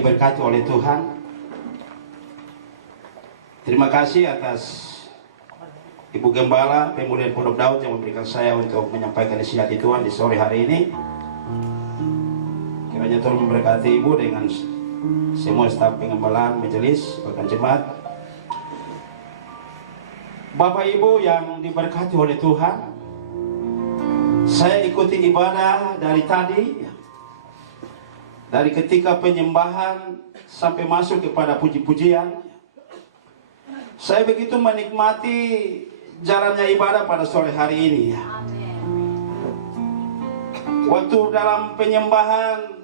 Diberkati oleh Tuhan. Terima kasih atas Ibu Gembala Pemulihan Pondok Daud yang memberikan saya untuk menyampaikan isi hati Tuhan di sore hari ini. Kiranya Tuhan memberkati Ibu dengan semua staf pengembalaan majelis, bahkan jemaat. Bapak Ibu yang diberkati oleh Tuhan, saya ikuti ibadah dari tadi, dari ketika penyembahan sampai masuk kepada puji-pujian. Saya begitu menikmati jalannya ibadah pada sore hari ini ya. Waktu dalam penyembahan,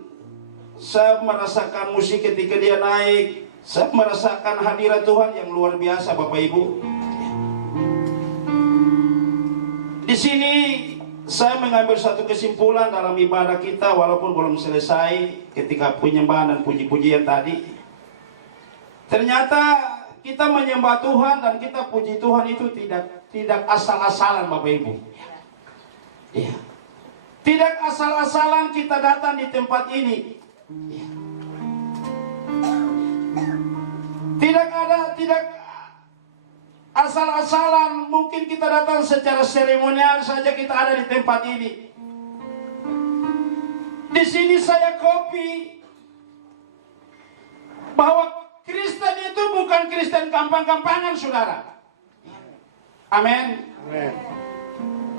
saya merasakan musik ketika dia naik. Saya merasakan hadirat Tuhan yang luar biasa, Bapak Ibu. Di sini saya mengambil satu kesimpulan dalam ibadah kita, walaupun belum selesai ketika penyembahan dan puji-pujian tadi. Ternyata kita menyembah Tuhan dan kita puji Tuhan itu tidak asal-asalan, Bapak Ibu. Ya. Tidak asal-asalan kita datang di tempat ini. Ya. Tidak asal-asalan. Mungkin kita datang secara seremonial saja kita ada di tempat ini. Di sini saya kopi bahwa Kristen itu bukan Kristen gampang-gampangan, saudara. Amin. Amin.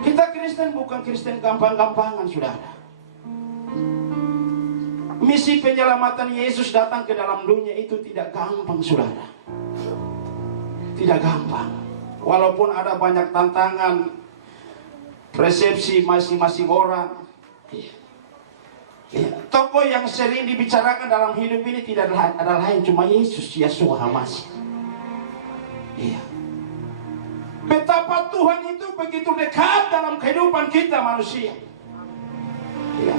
Kita Kristen bukan Kristen gampang-gampangan, saudara. Misi penyelamatan Yesus datang ke dalam dunia itu tidak gampang, saudara. Tidak gampang. Walaupun ada banyak tantangan, persepsi masing-masing orang. Tokoh yang sering dibicarakan dalam hidup ini tidak ada lain cuma Yesus, Yeshua HaMashiach. Iya. Betapa Tuhan itu begitu dekat dalam kehidupan kita manusia. Iya.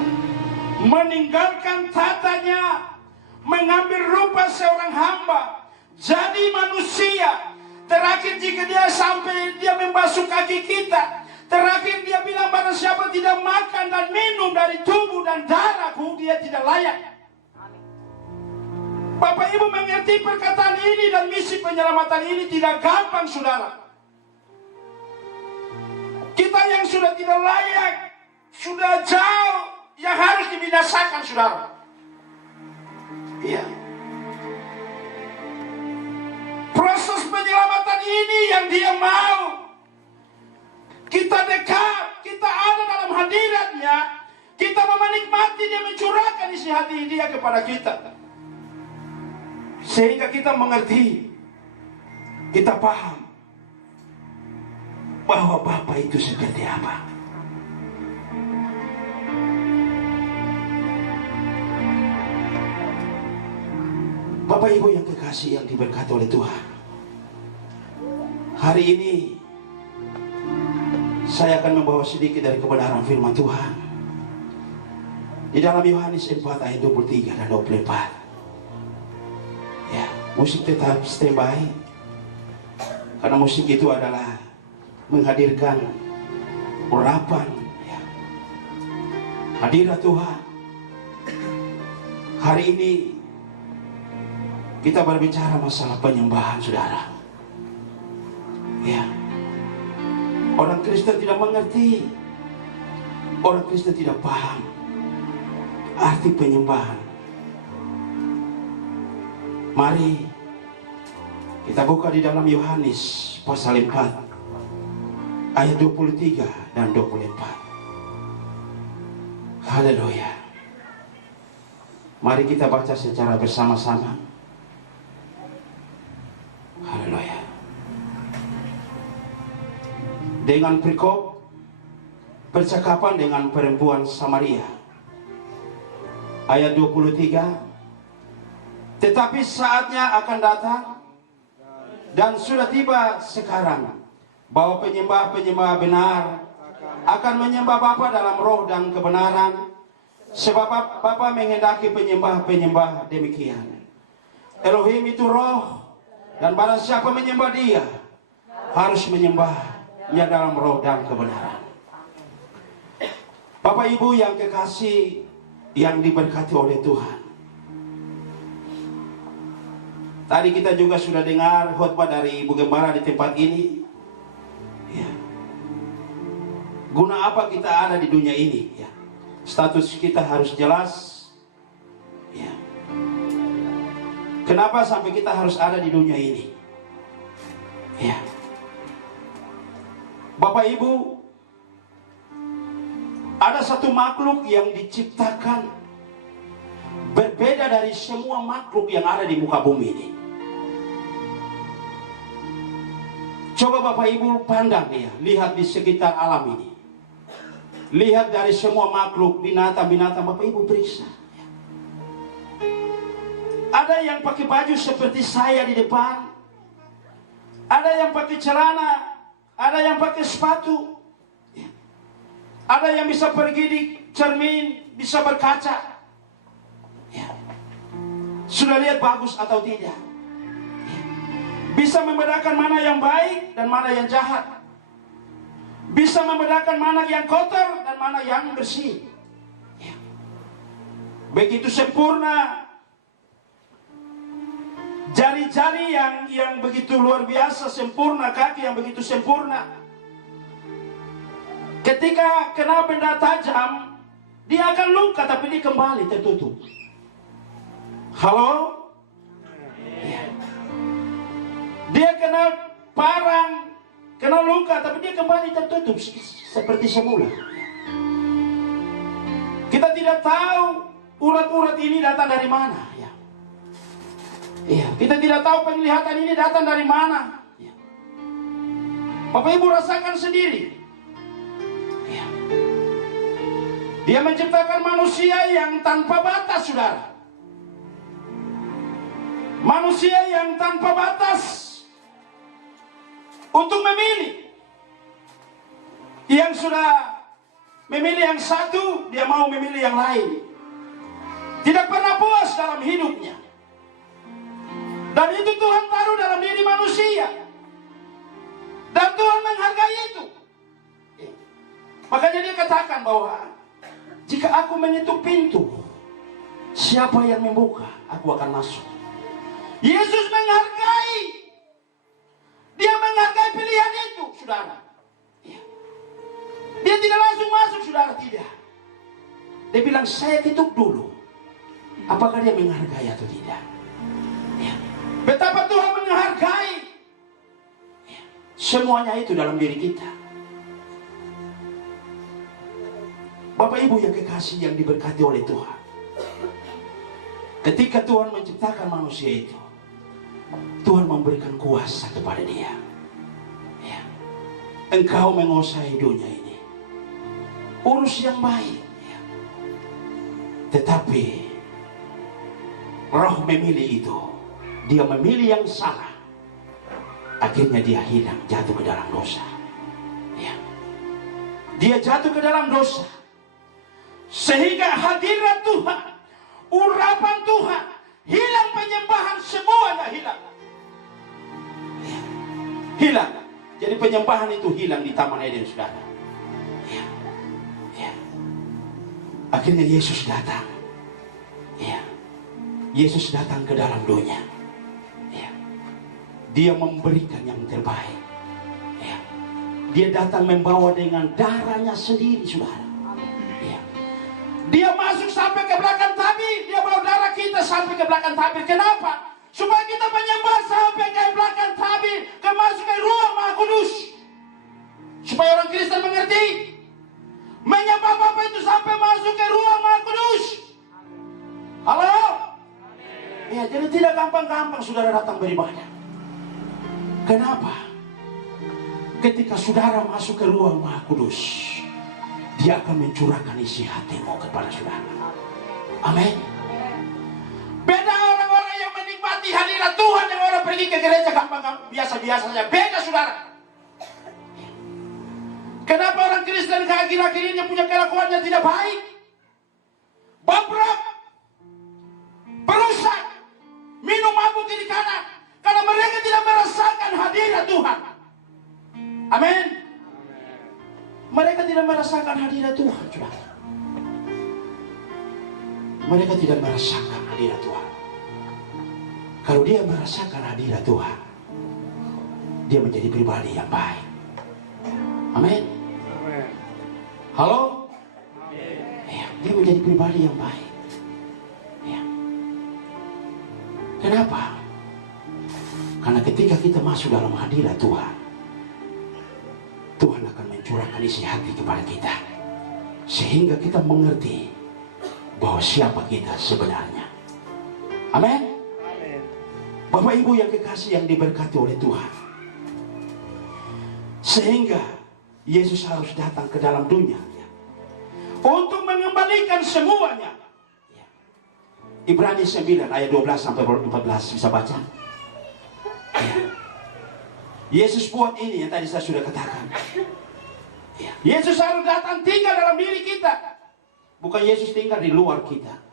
Meninggalkan tatanya, mengambil rupa seorang hamba, jadi manusia. Terakhir jika dia sampai dia membasuh kaki kita, terakhir dia bilang barang siapa tidak makan dan minum dari tubuh dan darahku, dia tidak layak. Bapak Ibu mengerti perkataan ini dan misi penyelamatan ini tidak gampang, saudara. Kita yang sudah tidak layak, sudah jauh, yang harus dibinasakan, saudara. Iya. Proses penyelamatan ini yang dia mau. Kita dekat, kita ada dalam hadiratnya, kita menikmati dia mencurahkan isi hati dia kepada kita. Sehingga kita mengerti, kita paham bahwa Bapa itu seperti apa. Bapak Ibu yang kekasih yang diberkati oleh Tuhan, hari ini saya akan membawa sedikit dari kebenaran firman Tuhan di dalam Yohanes 4 ayat 23 dan 24. Ya, musik tetap standby, karena musik itu adalah menghadirkan urapan ya, hadirat Tuhan. Hari ini kita berbicara masalah penyembahan, saudara. Ya. Orang Kristen tidak mengerti, orang Kristen tidak paham arti penyembahan. Mari kita buka di dalam Yohanes pasal 4 ayat 23 dan 24. Haleluya. Mari kita baca secara bersama-sama. Haleluya. Dengan perikop percakapan dengan perempuan Samaria ayat 23. Tetapi saatnya akan datang dan sudah tiba sekarang bahwa penyembah-penyembah benar akan menyembah Bapa dalam roh dan kebenaran, sebab Bapa menghendaki penyembah-penyembah demikian. Elohim itu roh, dan barang siapa menyembah dia harus menyembahnya dalam roh dan kebenaran. Bapak Ibu yang kekasih yang diberkati oleh Tuhan, Tadi kita juga sudah dengar khotbah dari Ibu Gembala di tempat ini. Ya. Guna apa kita ada di dunia ini? Ya. Status kita harus jelas. Ya. Kenapa sampai kita harus ada di dunia ini? Ya. Bapak Ibu, ada satu makhluk yang diciptakan berbeda dari semua makhluk yang ada di muka bumi ini. Coba Bapak Ibu pandang ya, lihat di sekitar alam ini. Lihat dari semua makhluk, binatang-binatang, Bapak Ibu periksa. Ada yang pakai baju seperti saya di depan. Ada yang pakai celana, ada yang pakai sepatu. Ada yang bisa pergi di cermin, bisa berkaca. Ya. Sudah lihat bagus atau tidak? Ya. Bisa membedakan mana yang baik dan mana yang jahat. Bisa membedakan mana yang kotor dan mana yang bersih. Ya. Begitu sempurna. Jari-jari yang begitu luar biasa sempurna, kaki yang begitu sempurna. Ketika kena benda tajam, dia akan luka tapi dia kembali tertutup. Halo? Ya. Dia kena parang, kena luka tapi dia kembali tertutup seperti semula. Kita tidak tahu urat-urat ini datang dari mana. Ya. Ya. Kita tidak tahu penglihatan ini datang dari mana. Ya. Bapak Ibu rasakan sendiri. Ya. Dia menciptakan manusia yang tanpa batas, saudara. Manusia yang tanpa batas untuk memilih. Yang sudah memilih yang satu, dia mau memilih yang lain. Tidak pernah puas dalam hidupnya. Dan itu Tuhan taruh dalam diri manusia. Dan Tuhan menghargai itu. Makanya dia katakan bahwa jika aku menyentuh pintu, siapa yang membuka, aku akan masuk. Yesus menghargai. Dia menghargai pilihan itu, saudara. Ya. Dia tidak langsung masuk, saudara, tidak. Dia bilang, saya ketuk dulu. Apakah dia menghargai atau tidak? Ya. Betapa Tuhan menghargai. Ya. Semuanya itu dalam diri kita. Bapak Ibu yang kekasih yang diberkati oleh Tuhan. Ketika Tuhan menciptakan manusia itu, Tuhan memberikan kuasa kepada dia. Ya. Engkau menguasai dunia ini. Urus yang baik. Ya. Tetapi roh memilih itu. Dia memilih yang salah. Akhirnya dia hilang, jatuh ke dalam dosa. Ya. Dia jatuh ke dalam dosa. Sehingga hadirat Tuhan, urapan Tuhan, hilang penyembahan, semuanya hilang. Ya. Hilang. Jadi penyembahan itu hilang di Taman Eden, saudara. Ya. Ya. Akhirnya Yesus datang. Ya. Yesus datang ke dalam dunia. Ya. Dia memberikan yang terbaik. Ya. Dia datang membawa dengan darahnya sendiri, saudara. Dia masuk sampai ke belakang tabir. Dia bawa darah kita sampai ke belakang tabir. Kenapa? Supaya kita menyembah sampai ke belakang tabir, ke masuk ke ruang Maha Kudus. Supaya orang Kristen mengerti. Menyembah Bapa itu sampai masuk ke ruang Maha Kudus. Halo? Ya, jadi tidak gampang-gampang saudara datang beribadah. Kenapa? Ketika saudara masuk ke ruang Maha Kudus, Dia akan mencurahkan isi hatimu kepada saudara. Amin. Beda orang-orang yang menikmati hadirat Tuhan yang orang pergi ke gereja gampang-gampang, biasa-biasa saja. Beda, saudara. Kenapa orang Kristen akhir-akhir ini punya kelakuannya tidak baik? Babrok, perusak, minum mabuk kiri kanan. Karena mereka tidak merasakan hadirat Tuhan. Amin. Mereka tidak merasakan hadirat Tuhan, saudara. Mereka tidak merasakan hadirat Tuhan. Kalau dia merasakan hadirat Tuhan, dia menjadi pribadi yang baik. Amin. Halo? Ya, dia menjadi pribadi yang baik. Ya. Kenapa? Karena ketika kita masuk dalam hadirat Tuhan, Tuhan akan mencurahkan isi hati kepada kita, sehingga kita mengerti bahwa siapa kita sebenarnya. Amin. Bapak Ibu yang kekasih yang diberkati oleh Tuhan, sehingga Yesus harus datang ke dalam dunia untuk mengembalikan semuanya. Ibrani 9 ayat 12 sampai 14, bisa baca? Yesus buat ini yang tadi saya sudah katakan. Yesus harus datang tinggal dalam diri kita, bukan Yesus tinggal di luar kita.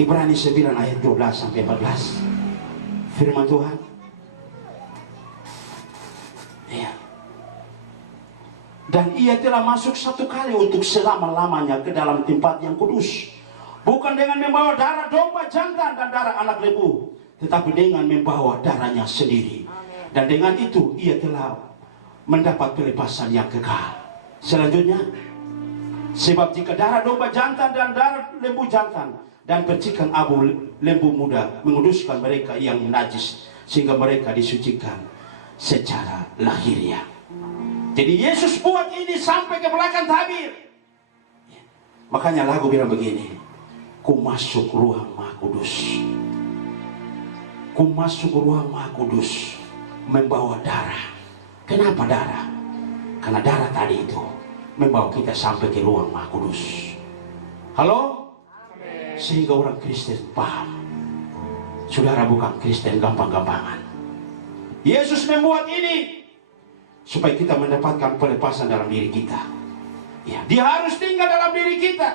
Ibrani 9 ayat 12 sampai 14, firman Tuhan. Dan ia telah masuk satu kali untuk selama-lamanya ke dalam tempat yang kudus, bukan dengan membawa darah domba jantan dan darah anak lembu, tetapi dengan membawa darahnya sendiri. Dan dengan itu ia telah mendapat pelepasan yang kekal. Selanjutnya, sebab jika darah domba jantan dan darah lembu jantan dan percikan abu lembu muda menguduskan mereka yang najis, sehingga mereka disucikan secara lahiriah. Jadi Yesus buat ini sampai ke belakang tabir. Makanya lagu bilang begini, ku masuk ruang Maha Kudus, ku masuk ruang Maha Kudus membawa darah. Kenapa darah? Karena darah tadi itu membawa kita sampai ke ruang Maha Kudus. Halo? Amen. Sehingga orang Kristen paham, saudara bukan Kristen gampang-gampangan. Yesus membuat ini supaya kita mendapatkan pelepasan dalam diri kita. Dia harus tinggal dalam diri kita.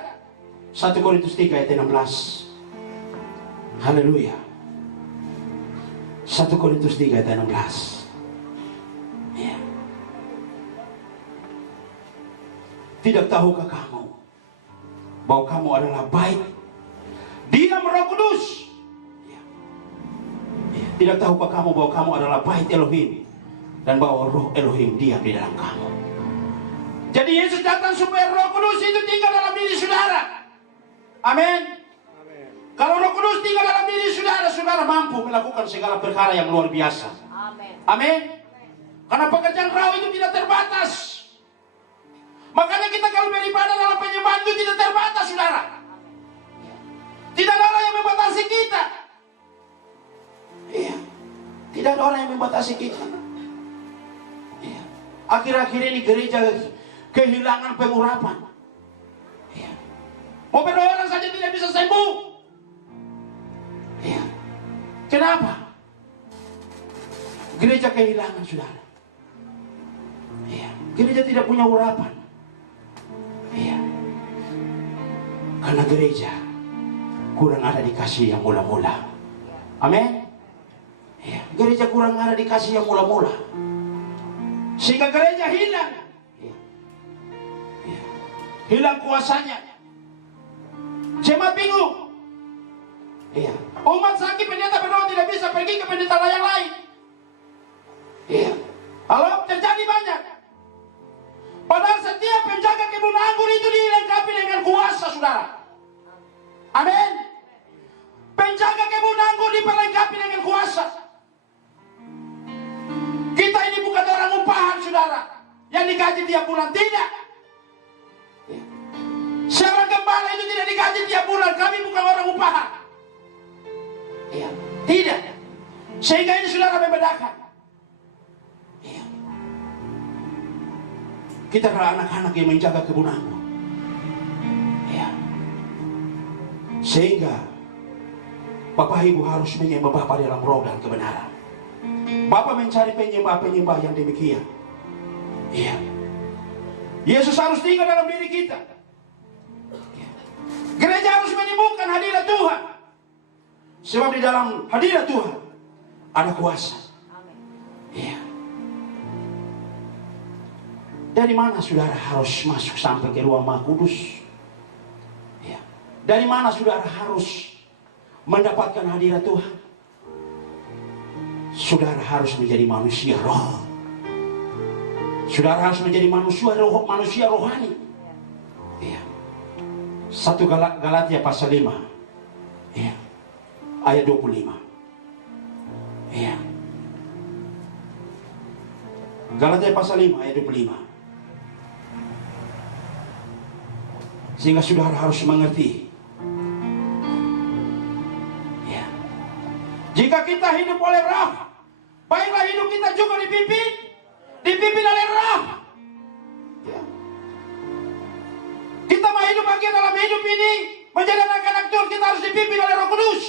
1 Korintus 3 ayat 16. Haleluya. 1 Korintus 3 ayat 16. Tidak tahukah kamu bahwa kamu adalah bait diam Roh Kudus? Tidak tahukah kamu bahwa kamu adalah bait Elohim, dan bahwa Roh Elohim diam di dalam kamu? Jadi Yesus datang supaya Roh Kudus itu tinggal dalam diri saudara. Amin. Kalau Roh Kudus tinggal dalam diri saudara, saudara mampu melakukan segala perkara yang luar biasa. Amin. Karena pekerjaan roh itu tidak terbatas. Makanya kita kalau beribadah dalam penyembahan itu tidak terbatas, saudara. Tidak ada orang yang membatasi kita. Tidak ada orang yang membatasi kita. Akhir-akhir ini gereja kehilangan pengurapan. Mau berdoa orang saja tidak bisa sembuh. Kenapa? Gereja kehilangan, saudara. Gereja tidak punya urapan. Karena gereja kurang ada dikasih yang mula-mula. Amin. Gereja kurang ada dikasih yang mula-mula, sehingga gereja hilang. Hilang kuasanya. Jemaat bingung. Umat sakit, pendeta berdoa tidak bisa pergi ke pendeta yang lain. Halo, terjadi banyak. Padahal setiap penjaga kebun anggur itu dilengkapi dengan kuasa, saudara. Amin. Penjaga kebun anggur diperlengkapi dengan kuasa. Kita ini bukan orang upahan, saudara, yang digaji tiap bulan. Tidak. Seorang gembala itu tidak digaji tiap bulan. Kami bukan orang upahan. Tidak. Sehingga ini saudara membedakan. Kita adalah anak-anak yang menjaga kebun anggur. Sehingga Bapak Ibu harus menyembah Bapa dalam roh dan kebenaran. Bapa mencari penyembah-penyembah yang demikian. Yesus harus tinggal dalam diri kita. Gereja harus menyembuhkan hadirat Tuhan. Sebab di dalam hadirat Tuhan ada kuasa. Dari mana saudara harus masuk sampai ke ruang Maha Kudus? Dari mana saudara harus mendapatkan hadirat Tuhan? Saudara harus menjadi manusia roh. Saudara harus menjadi manusia rohani. Ya. 1 Galatia pasal 5. Ya. Ayat 25. Ya. Galatia pasal 5 ayat 25. Sehingga saudara harus mengerti. Ya. Jika kita hidup oleh roh, baiklah hidup kita juga dipimpin oleh roh. Ya. Kita mau hidup bagian dalam hidup ini menjadi anak-anak Tuhan, kita harus dipimpin oleh Roh Kudus.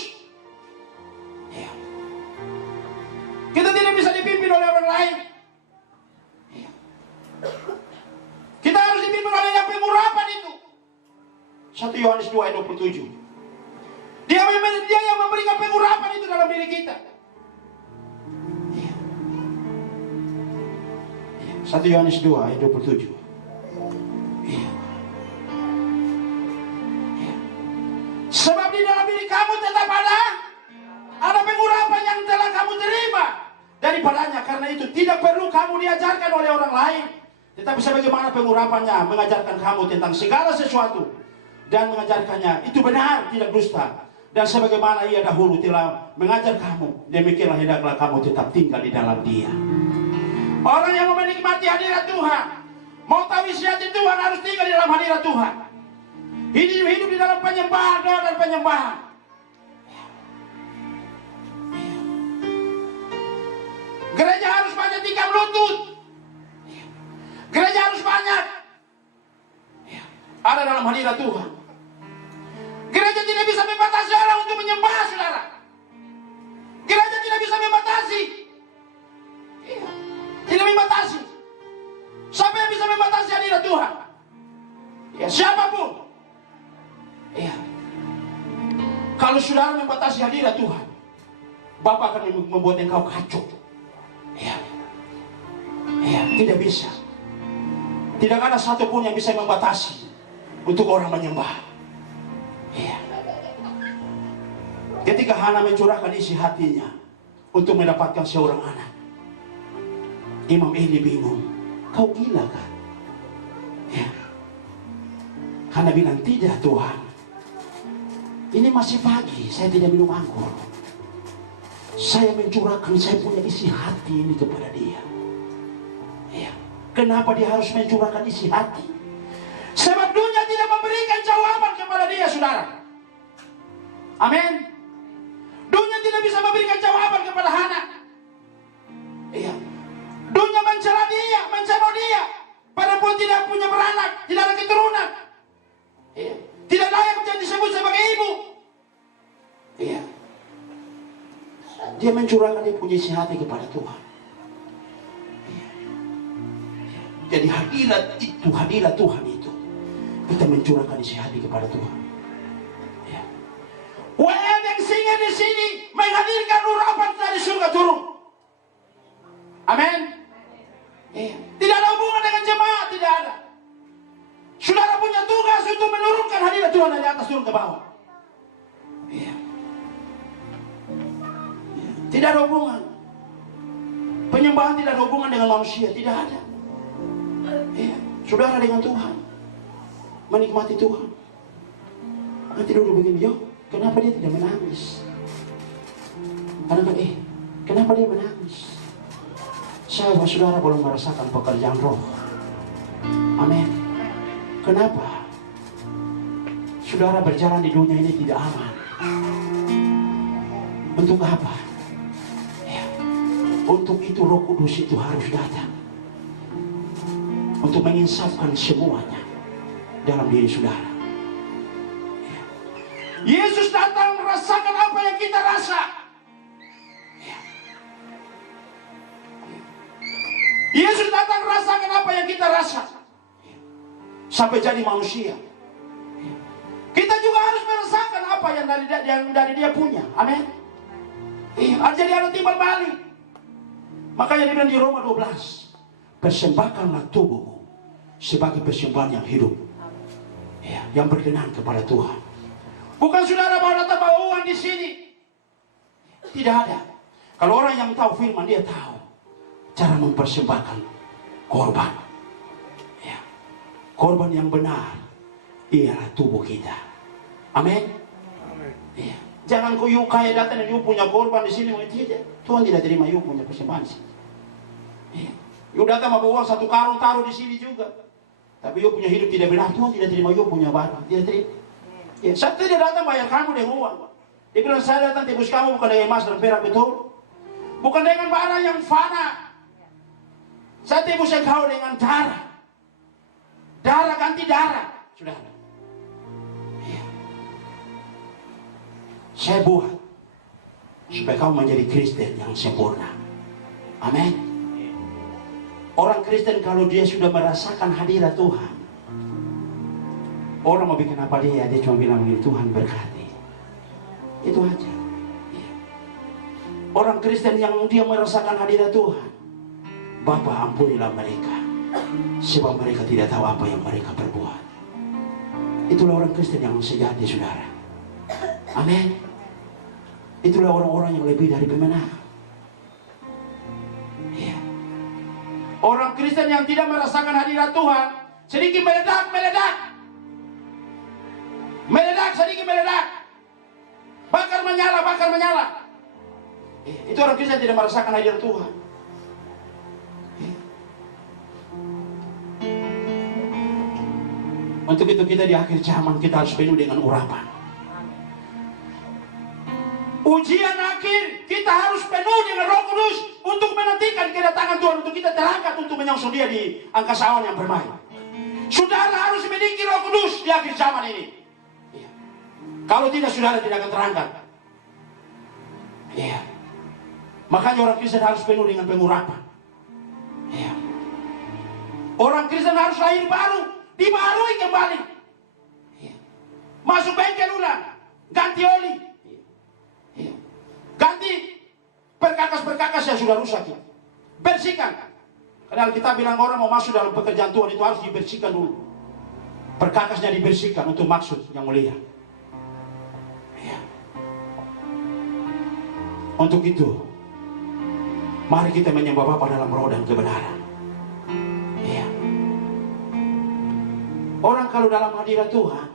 Ya. Kita tidak bisa dipimpin oleh orang lain. Ya. Kita harus dipimpin oleh yang pengurapan itu. 1 Yohanes 2 ayat 27. Dia yang memberikan pengurapan itu dalam diri kita. 1 Yohanes 2 ayat 27. Ya. Ya. Sebab di dalam diri kamu tetap ada pengurapan yang telah kamu terima daripadanya. Karena itu tidak perlu kamu diajarkan oleh orang lain, tetapi sebagaimana pengurapannya mengajarkan kamu tentang segala sesuatu dan mengajarkannya itu benar, tidak dusta. Dan sebagaimana ia dahulu telah mengajar kamu, demikianlah hendaklah kamu tetap tinggal di dalam dia. Orang yang mau menikmati hadirat Tuhan, mau tahu isi hati Tuhan, harus tinggal di dalam hadirat Tuhan. Hidup di dalam penyembahan, doa dan penyembahan. Gereja harus banyak tikam lutut. Gereja harus banyak ada dalam hadirat Tuhan. Gereja tidak bisa membatasi orang untuk menyembah, saudara. Gereja tidak bisa membatasi. Tidak membatasi. Siapa yang bisa membatasi hadirat Tuhan? Ya, siapapun. Ya. Kalau saudara membatasi hadirat Tuhan, Bapa akan membuat engkau kacau. Ya. Ya, tidak bisa. Tidak ada satupun yang bisa membatasi untuk orang menyembah. Ya. Ketika Hana mencurahkan isi hatinya untuk mendapatkan seorang anak, Imam Eli bingung. Kau gila kan? Ya. Hana bilang, tidak Tuhan, ini masih pagi, saya tidak minum anggur. Saya mencurahkan, saya punya isi hati ini kepada dia. Ya. Kenapa dia harus mencurahkan isi hati? Sebab dunia tidak memberikan jawaban kepada dia, saudara. Amin. Dunia tidak bisa memberikan jawaban kepada Hana. Iya. Dunia mencela dia, mencela dia. Perempuan tidak punya beranak, tidak ada keturunan. Iya. Tidak layak menjadi disebut sebagai ibu. Iya. Dia mencurahkan, dia punya isi hati kepada Tuhan. Iya. Jadi hadirat Tuhan itu, kita mencurahkan isi hati kepada Tuhan. Ya. WM yang singa di sini menghadirkan urapan dari surga turun. Amin. Ya. Tidak ada hubungan dengan jemaat, tidak ada. Saudara punya tugas untuk menurunkan hadirat Tuhan dari atas turun ke bawah. Ya. Ya. Tidak ada hubungan. Penyembahan tidak ada hubungan dengan manusia, tidak ada. Ya. Saudara dengan Tuhan, menikmati Tuhan. Nanti duduk begini, yo, kenapa dia tidak menangis? Karena kenapa dia menangis? Saya saudara belum merasakan pekerjaan roh. Amin. Kenapa? Saudara berjalan di dunia ini tidak aman. Untuk apa? Ya. Untuk itu Roh Kudus itu harus datang untuk menginsafkan semuanya dalam diri saudara. Ya. Yesus datang merasakan apa yang kita rasa. Ya. Ya. Yesus datang merasakan apa yang kita rasa. Ya. Sampai jadi manusia. Ya. Kita juga harus merasakan apa yang dari dia punya. Amin. Ya. Jadi ada timbal balik. Makanya dibilang di Roma 12, persembahkanlah tubuhmu sebagai persembahan yang hidup, ya, yang berkenan kepada Tuhan. Bukan saudara bawa datang bawa uang di sini. Tidak ada. Kalau orang yang tahu firman, dia tahu cara mempersembahkan korban. Ya. Korban yang benar ialah tubuh kita. Amin. Ya. Jangan kau yuk kaya datang dan yuk punya korban di sini. Tidak. Tuhan tidak terima yuk punya persembahan sih. Ya. Yuk datang bawa uang 1 karung taruh di sini juga. Tapi yuk punya hidup tidak benar. Tuhan tidak terima yuk punya barang. Tidak terima. Ya. Saya tidak datang bayar kamu dengan uang. Dia bilang saya datang tebus kamu bukan dengan emas dan perak, betul? Bukan dengan barang yang fana. Saya tebus engkau dengan darah. Darah ganti darah. Sudah. Ya. Saya buat supaya kau menjadi Kristen yang sempurna. Amin. Orang Kristen kalau dia sudah merasakan hadirat Tuhan, orang mau bikin apa dia cuma bilang begini, Tuhan berkati. Itu aja. Ya. Orang Kristen yang dia merasakan hadirat Tuhan, Bapa ampunilah mereka, sebab mereka tidak tahu apa yang mereka perbuat. Itulah orang Kristen yang sejati, saudara. Amin. Itulah orang-orang yang lebih dari pemenang. Ya. Orang Kristen yang tidak merasakan hadirat Tuhan, sedikit meledak, meledak. Meledak, sedikit meledak. Bakar menyala, bakar menyala. Itu orang Kristen tidak merasakan hadirat Tuhan. Untuk itu kita di akhir zaman kita harus penuh dengan urapan. Ujian akhir kita harus penuh dengan Roh Kudus untuk menantikan kedatangan Tuhan, untuk kita terangkat untuk menyongsong Dia di angkasa awan yang bermain. Saudara harus memiliki Roh Kudus di akhir zaman ini. Kalau tidak, saudara tidak akan terangkat. Ya. Makanya orang Kristen harus penuh dengan pengurapan. Ya. Orang Kristen harus lahir baru, dibaharui kembali. Ya. Masuk bengkel ulang, ganti oli. Ya. Ganti perkakas-perkakas yang sudah rusak. Ya. Bersihkan. Karena kita bilang orang mau masuk dalam pekerjaan Tuhan itu harus dibersihkan dulu. Perkakasnya dibersihkan untuk maksud yang mulia. Untuk itu, mari kita menyembah Bapa dalam roh dan kebenaran. Ya. Orang kalau dalam hadirat Tuhan,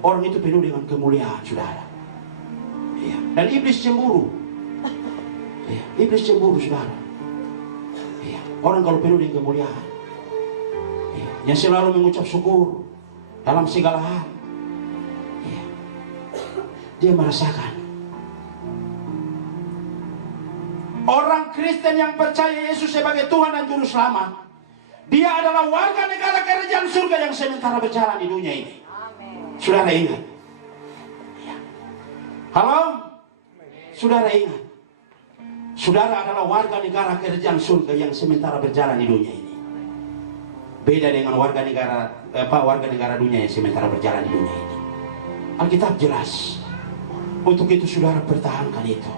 orang itu penuh dengan kemuliaan, saudara. Ya. Dan iblis cemburu. Ya. Iblis cemburu, saudara. Ya. Orang kalau penuh dengan kemuliaan, ya. Yang selalu mengucap syukur dalam segala hal, ya. Dia merasakan. Orang Kristen yang percaya Yesus sebagai Tuhan dan Juru Selamat, dia adalah warga negara kerajaan surga yang sementara berjalan di dunia ini. Amen. Saudara ingat? Ya. Halo? Saudara ingat? Saudara adalah warga negara kerajaan surga yang sementara berjalan di dunia ini. Beda dengan warga negara dunia yang sementara berjalan di dunia ini. Alkitab jelas. Untuk itu saudara pertahankan itu.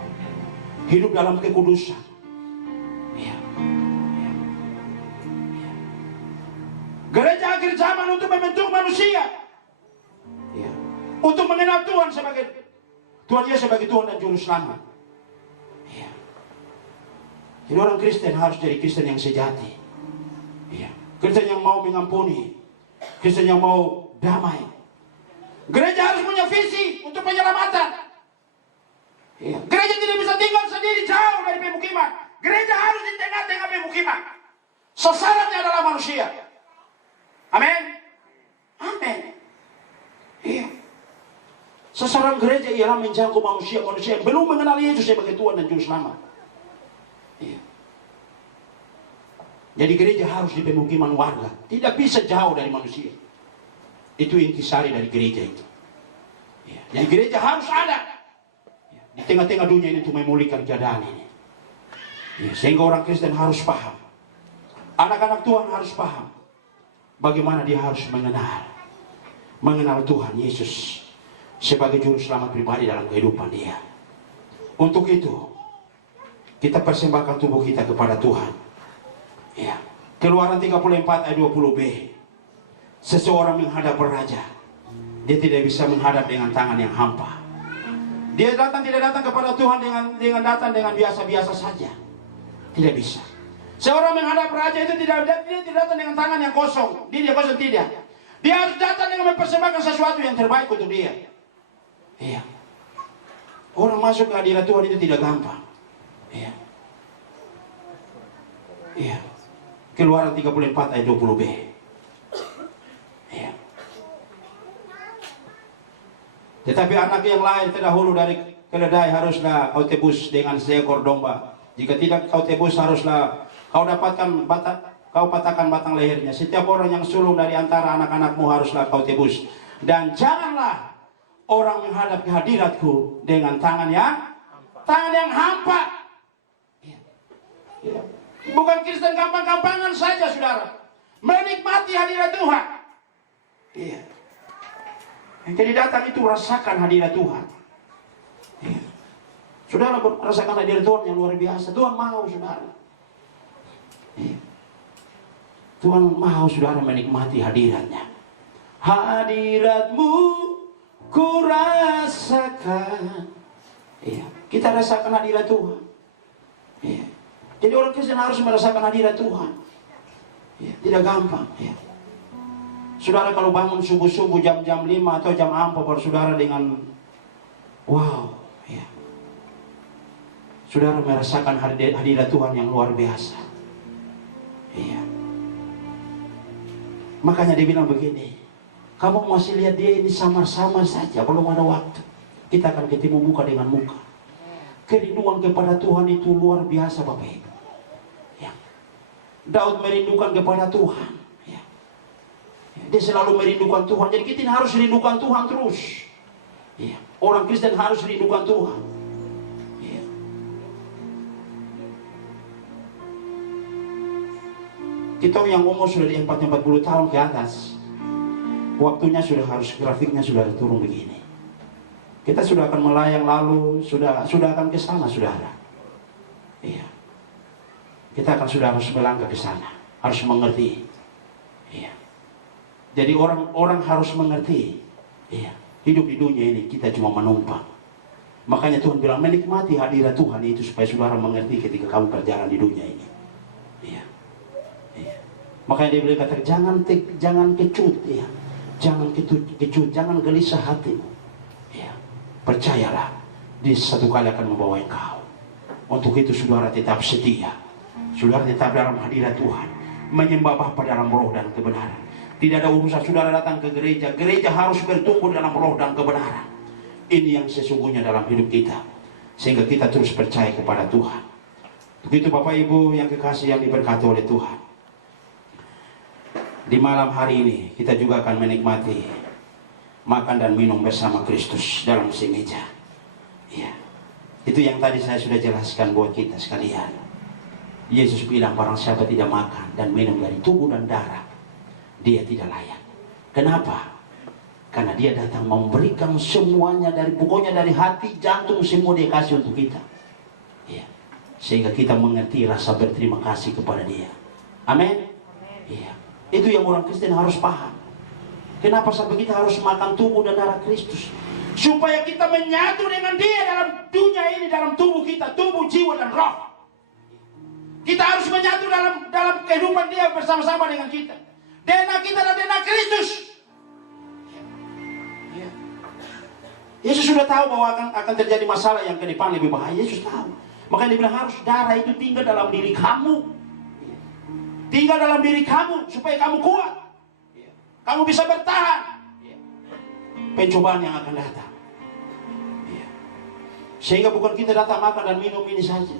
Hidup dalam kekudusan. Ya. Ya. Ya. Gereja akhir zaman untuk membentuk manusia. Ya. Untuk mengenal Tuhan sebagai Tuhan Yesus sebagai Tuhan dan Juru Selamat. Ya. Jadi orang Kristen harus jadi Kristen yang sejati. Ya. Kristen yang mau mengampuni. Kristen yang mau damai. Gereja harus punya visi untuk penyelamatan. Ya. Gereja tidak bisa tinggal sendiri jauh dari pemukiman. Gereja harus di tengah-tengah pemukiman. Sasarannya adalah manusia. Amin. Amin. Iya. Sasaran gereja ialah menjangkau manusia-manusia yang belum mengenal Yesus sebagai Tuhan dan Juru Selamat. Iya. Jadi gereja harus di pemukiman warga. Tidak bisa jauh dari manusia. Itu intisari dari gereja itu. Iya. Jadi gereja harus ada di tengah-tengah dunia ini untuk memulihkan keadaan ini. Ya, sehingga orang Kristen harus paham. Anak-anak Tuhan harus paham. Bagaimana dia harus mengenal Tuhan Yesus sebagai Juru Selamat pribadi dalam kehidupan dia. Untuk itu, kita persembahkan tubuh kita kepada Tuhan. Ya. Keluaran 34 ayat 20b. Seseorang menghadap raja. Dia tidak bisa menghadap dengan tangan yang hampa. Dia tidak datang kepada Tuhan dengan datang dengan biasa-biasa saja. Tidak bisa. Seorang menghadap raja itu dia tidak datang dengan tangan yang kosong. Dia kosong tidak. Dia harus datang dengan mempersembahkan sesuatu yang terbaik untuk dia. Iya. Orang masuk ke hadirat Tuhan itu tidak gampang. Iya. Iya. Keluaran 34 ayat 20b. Iya. Tetapi anak yang lahir terdahulu dari keledai haruslah kau tebus dengan seekor domba. Jika tidak kau tebus, haruslah kau patahkan batang lehernya. Setiap orang yang sulung dari antara anak-anakmu haruslah kau tebus. Dan janganlah orang menghadap ke hadiratku dengan tangan yang hampa. Ya. Ya. Bukan Kristen gampang-gampangan saja, saudara. Menikmati hadirat Tuhan. Iya. Yang jadi datang itu rasakan hadirat Tuhan. Iya. Saudara rasakan hadirat Tuhan yang luar biasa. Tuhan mau, saudara. Iya. Tuhan mau, saudara, menikmati hadiratnya. Hadiratmu ku rasakan. Iya. Kita rasakan hadirat Tuhan. Iya. Jadi orang Kristen harus merasakan hadirat Tuhan. Iya. Tidak gampang. Iya. Saudara kalau bangun subuh-subuh jam 5 atau jam 4 baru saudara dengan wow. Iya. Saudara merasakan hadirat Tuhan yang luar biasa. Iya. Makanya dia bilang begini, kamu masih lihat dia ini samar-samar saja, belum ada waktu. Kita akan ketemu muka dengan muka. Kerinduan kepada Tuhan itu luar biasa, Bapak Ibu. Ya. Daud merindukan kepada Tuhan. Ya. Dia selalu merindukan Tuhan. Jadi kita harus rindukan Tuhan terus. Ya. Orang Kristen harus rindukan Tuhan. Kita yang umur sudah di 40 tahun ke atas, waktunya sudah harus, grafiknya sudah turun begini. Kita sudah akan melayang lalu, sudah akan ke sana, saudara. Iya. Kita akan sudah harus melangkah ke sana, harus mengerti. Iya. Jadi orang harus mengerti. Iya. Hidup di dunia ini kita cuma menumpang. Makanya Tuhan bilang menikmati hadirat Tuhan itu supaya saudara mengerti ketika kamu berjalan di dunia ini. Iya. Makanya dia bilang kata jangan kecut, ya. Jangan kecut, jangan gelisah hatimu. Ya. Percayalah, di satu kali akan membawa engkau. Untuk itu saudara tetap setia. Saudara tetap dalam hadirat Tuhan, menyembah Bapa dalam roh dan kebenaran. Tidak ada urusan saudara datang ke gereja. Gereja harus bertumbuh dalam roh dan kebenaran. Ini yang sesungguhnya dalam hidup kita, sehingga kita terus percaya kepada Tuhan. Begitu Bapak Ibu yang kekasih yang diberkati oleh Tuhan. Di malam hari ini kita juga akan menikmati makan dan minum bersama Kristus dalam semeja. Ya. Itu yang tadi saya sudah jelaskan buat kita sekalian. Yesus bilang barang siapa tidak makan dan minum dari tubuh dan darah, dia tidak layak. Kenapa? Karena dia datang memberikan semuanya pokoknya dari hati, jantung, semua dia kasih untuk kita. Ya. Sehingga kita mengerti rasa berterima kasih kepada dia. Amin. Ya. Itu yang orang Kristen harus paham. Kenapa sampai kita harus makan tubuh dan darah Kristus? Supaya kita menyatu dengan dia dalam dunia ini, dalam tubuh kita, tubuh, jiwa, dan roh. Kita harus menyatu dalam kehidupan dia bersama-sama dengan kita. DNA kita adalah DNA Kristus. Yesus sudah tahu bahwa akan terjadi masalah yang ke depan lebih bahaya. Yesus tahu. Makanya dia bilang harus darah itu tinggal dalam diri kamu. Tinggal dalam diri kamu supaya kamu kuat. Kamu bisa bertahan. Pencobaan yang akan datang. Sehingga bukan kita datang makan dan minum ini saja.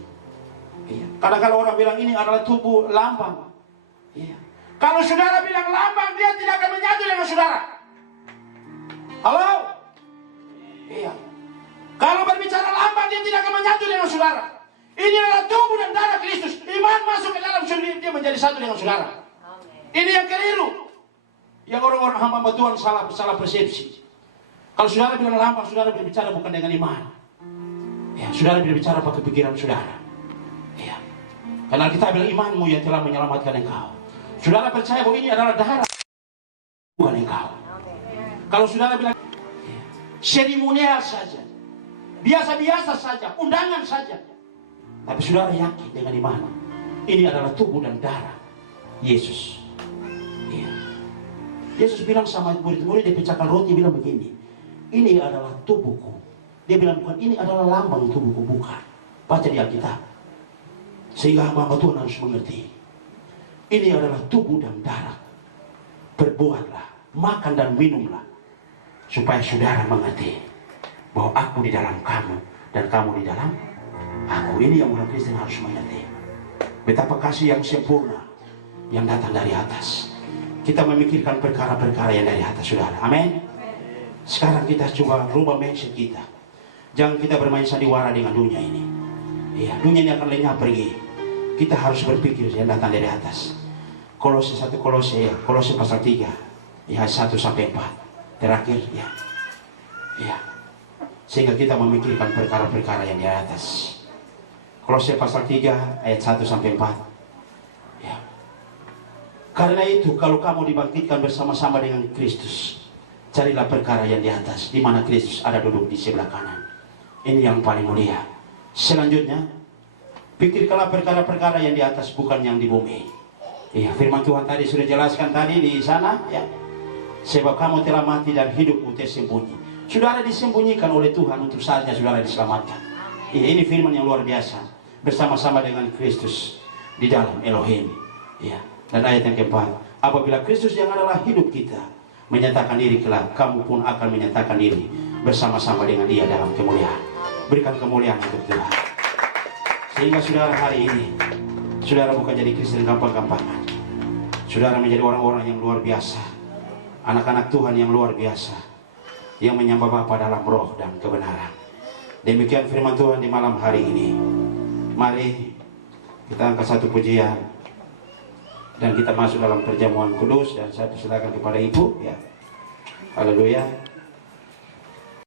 Kadang-kadang orang bilang ini adalah tubuh lambang. Kalau saudara bilang lambang, dia tidak akan menyatu dengan saudara. Halo? Iya. Kalau berbicara lambang, dia tidak akan menyatu dengan saudara. Ini adalah tubuh dan darah Kristus. Iman masuk ke dalam saudara, dia menjadi satu dengan saudara. Ini yang keliru. Yang orang-orang hamba Tuhan salah persepsi. Kalau saudara bilang lambang, saudara berbicara bukan dengan iman. Ya, saudara berbicara pakai pikiran saudara. Ya. Karena kita bilang imanmu yang telah menyelamatkan engkau. Saudara percaya bahwa ini adalah darah, bukan engkau. Kalau saudara bilang seremonial saja, biasa-biasa saja, undangan saja, tapi saudara yakin dengan iman ini adalah tubuh dan darah Yesus. Ya. Yesus bilang sama murid-murid, dia pecahkan roti, bilang begini, ini adalah tubuhku. Dia bilang bukan ini adalah lambang tubuhku, bukan. Baca di Alkitab. Sehingga hamba Tuhan harus mengerti, ini adalah tubuh dan darah. Berbuatlah, makan dan minumlah, supaya saudara mengerti bahwa aku di dalam kamu dan kamu di dalam aku. Ini yang orang Kristen harus mengerti. Betapa kasih yang sempurna yang datang dari atas. Kita memikirkan perkara-perkara yang dari atas, saudara. Amin. Sekarang kita coba rubah mindset kita. Jangan kita bermain sandiwara dengan dunia ini. Ya, dunia ini akan lenyap pergi. Kita harus berpikir yang datang dari atas. Kolose 1 Kolose pasal 3 ya 1 sampai 4 terakhir ya. Ya. Sehingga kita memikirkan perkara-perkara yang di atas. Kolose pasal 3 ayat 1 sampai 4. Ya. Karena itu kalau kamu dibangkitkan bersama-sama dengan Kristus, carilah perkara yang di atas, di mana Kristus ada duduk di sebelah kanan. Ini yang paling mulia. Selanjutnya, pikirkanlah perkara-perkara yang di atas, bukan yang di bumi. Ya, firman Tuhan tadi sudah jelaskan tadi di sana ya. Sebab kamu telah mati dan hidupmu tersembunyi. Saudara disembunyikan oleh Tuhan untuk saatnya saudara diselamatkan. Ya, ini firman yang luar biasa. Bersama-sama dengan Kristus di dalam Elohim. Ya. Dan ayat yang keempat, apabila Kristus yang adalah hidup kita menyatakan diri kelak, kamu pun akan menyatakan diri bersama-sama dengan Dia dalam kemuliaan. Berikan kemuliaan untuk Tuhan. Sehingga saudara hari ini, saudara bukan jadi Kristen gampang-gampangan. Saudara menjadi orang-orang yang luar biasa, anak-anak Tuhan yang luar biasa, yang menyembah Bapa dalam roh dan kebenaran. Demikian firman Tuhan di malam hari ini. Mari kita angkat satu pujian dan kita masuk dalam perjamuan kudus, dan saya persilakan kepada Ibu ya. Haleluya.